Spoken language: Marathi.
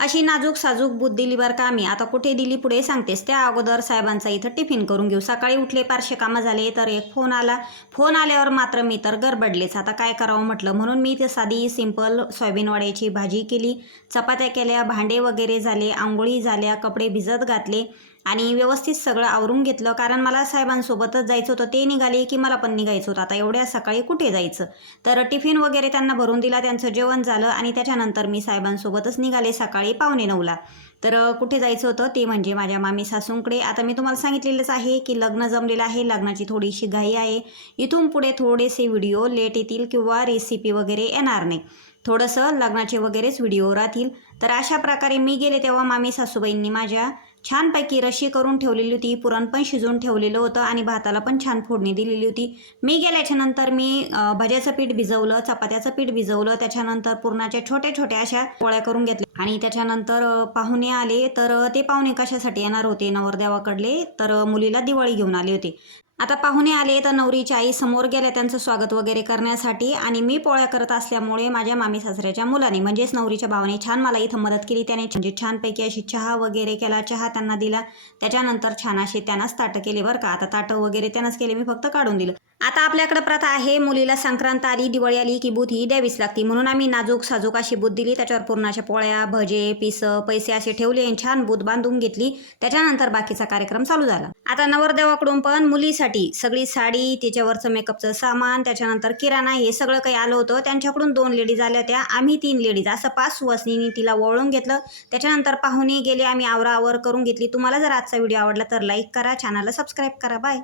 अशी नाजूक साजूक बुद्ध दिली बरं का आता कुठे दिली पुढे सांगतेस. त्या अगोदर साहेबांचा इथं टिफिन करून घेऊ. सकाळी उठले पारशे कामं झाले तर एक फोन आला. फोन आल्यावर मात्र मी तर गडबडलेच. आता काय करावं म्हटलं. म्हणून मी ते साधी सिंपल सोयाबीन वड्याची भाजी केली. चपात्या केल्या भांडे वगैरे झाले आंघोळी झाल्या कपडे भिजत घातले. आणि व्यवस्थित सगळं आवरून घेतलं. कारण मला साहेबांसोबतच जायचं होतं. ते निघाले की मला पण निघायचं होतं. आता एवढ्या सकाळी कुठे जायचं? तर टिफिन वगैरे त्यांना भरून दिला. त्यांचं जेवण झालं आणि त्याच्यानंतर मी साहेबांसोबतच निघाले सकाळी पावणे नऊला. तर कुठे जायचं होतं ते म्हणजे माझ्या मामी सासूंकडे. आता मी तुम्हाला सांगितलेलंच आहे की लग्न जमलेलं आहे लग्नाची थोडीशी घाई आहे. इथून पुढे थोडेसे व्हिडिओ लेट येतील किंवा रेसिपी वगैरे येणार नाही. थोडंसं लग्नाचे वगैरेच व्हिडिओ राहतील. तर अशा प्रकारे मी गेले तेव्हा मामी सासूबाईंनी माझ्या छानपैकी रशी करून ठेवलेली होती पुरण पण शिजवून ठेवलेलं होतं आणि भाताला पण छान फोडणी दिलेली होती. मी गेल्याच्यानंतर मी भज्याचं पीठ भिजवलं चपात्याचं पीठ भिजवलं त्याच्यानंतर पुरणाच्या छोट्या छोट्या अशा पोळ्या करून घेतल्या आणि त्याच्यानंतर पाहुणे पाहुणे आले तर ते पाहुणे कशासाठी येणार होते नवरदेवाकडले? तर मुलीला दिवाळी घेऊन आले होते. आता पाहुणे आले तर नवरीच्या आई समोर गेल्या त्यांचं स्वागत वगैरे करण्यासाठी आणि मी पोळ्या करत असल्यामुळे माझ्या मामी सासऱ्याच्या मुलाने म्हणजेच नवरीच्या भावाने छान मला इथं मदत केली. त्याने म्हणजे छानपैकी अशी चहा वगैरे केला. चहा त्यांना दिला. त्याच्यानंतर छान असे त्यांनाच ताटं केले बरं का. आता ताटं वगैरे त्यांनाच केले. मी फक्त काढून दिलं. आता आपल्याकडे प्रथा आहे. मुलीला संक्रांत आली दिवाळी आली की बुध ही द्यावीच लागती. म्हणून आम्ही नाजूक साजूक अशी बुध दिली. त्याच्यावर पूर्णाच्या पोळ्या भजे पिसं पैसे असे ठेवले आणि छान बुध बांधून घेतली. त्याच्यानंतर बाकीचा कार्यक्रम चालू झाला. आता नवरदेवाकडून पण मुलीसाठी सगळी साडी तिच्यावरचं मेकअपचं सामान त्याच्यानंतर किराणा हे सगळं काही आलं होतं. त्यांच्याकडून दोन लेडीज आल्या होत्या. आम्ही तीन लेडीज. असं पाच वसनीने तिला वळून घेतलं. त्याच्यानंतर पाहुणे गेले. आम्ही आवरावर करून घेतली. तुम्हाला जर आजचा व्हिडिओ आवडला तर लाईक करा चॅनलला सबस्क्राईब करा. बाय